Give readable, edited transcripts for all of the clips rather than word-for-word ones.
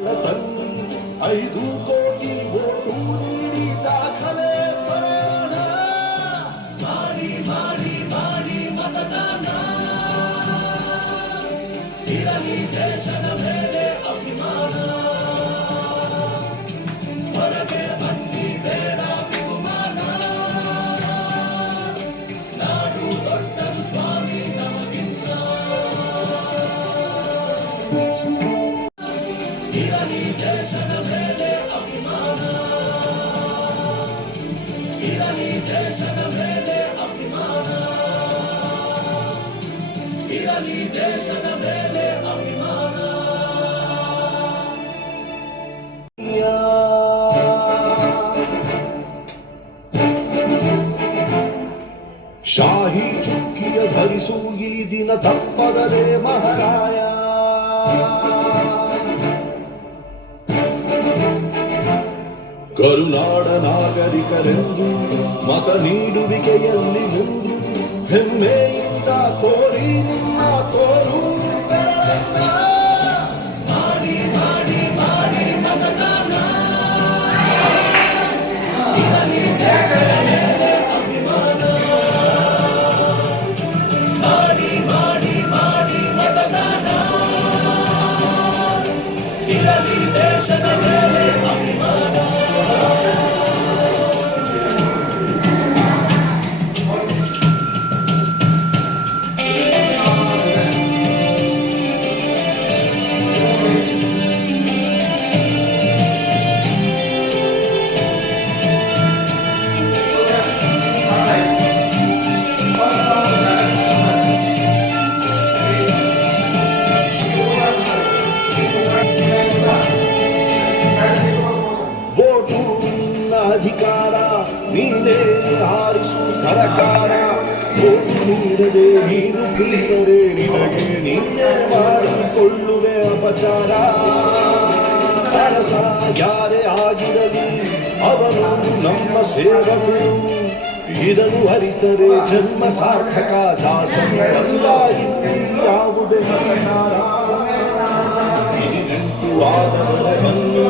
5 ಕೋಟಿ ವೋಟು ನೀಡಿ ದಾಖಲೆ ಬರೋಣ. ಮಾಡಿ ಮಾಡಿ ಮಾಡಿ ಮತದಾನ, ಇರಲಿ ದೇಶದ ಮೇಲೆ ಅಭಿಮಾನ. ಹೊರಗೆ ಬನ್ನಿ ಬೇಡ ಬಹುಮಾನ, ನಾಡು ದೊಡ್ಡದು ಸ್ವಾಮಿ ನಮಗಿಂತ. ಇರಲಿ ದೇಶದ ಮೇಲೆ ಅಭಿಮಾನ, ಇರಲಿ ದೇಶದ ಮೇಲೆ ಅಭಿಮಾನ, ಇರಲಿ ದೇಶದ ಮೇಲೆ ಅಭಿಮಾನ. ಶಾಹಿ ಚುಕ್ಕಿಯ ಧರಿಸು ಈ ದಿನ ತಪ್ಪದಲೇ ಮಹಾರಾಯ. ಕರುನಾಡ ನಾಗರಿಕರೆಂದು ಮತ ನೀಡುವಿಕೆಯಲ್ಲಿ ಮುಂದು ಹೆಮ್ಮೆಯಿಂದ ತೋರಿ ನಿಮ್ಮ ತೋರು ಬೆರಳನ್ನ. ಮಾಡಿ ಮಾಡಿ ಮಾಡಿ ಮತದಾನ, ಇರಲಿ ದೇಶದ ಮೇಲೆ ಅಭಿಮಾನ. ಮಾಡಿ ಮಾಡಿ ಮಾಡಿ ಮತದಾನ, ಇರಲಿ ದೇಶದ ಮೇಲೆ ಅಭಿಮಾನ. ವೋಟು ನಿನ್ನ ಅಧಿಕಾರ, ನೀನೇ ಆರಿಸು ಸರಕಾರ. ವೋಟು ನೀಡದೆ ನೀನು ಕುಳಿತರೆ ನಿನಗೆ ನೀನೇ ಮಾಡಿಕೊಳ್ಳುವೆ ಅಪಚಾರ. ಕೆಲಸ ಯಾರೇ ಆಗಿರಲಿ ಅವನು ನಮ್ಮ ಸೇವಕರು, ಇದನ್ನು ಅರಿತರೆ ಜನ್ಮ ಸಾರ್ಥಕ. ದಾಸನಲ್ಲ ಇಲ್ಲಿ ಯಾವುದೇ ಮತದಾರ. ಇದಿನೆಂಟು ಆದವರನ್ನು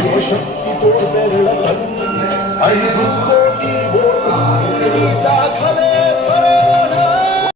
ಯುವ ಶಕ್ತಿ ತೋರ್ಬೆರಳ ತನ್ನು 5 ಕೋಟಿ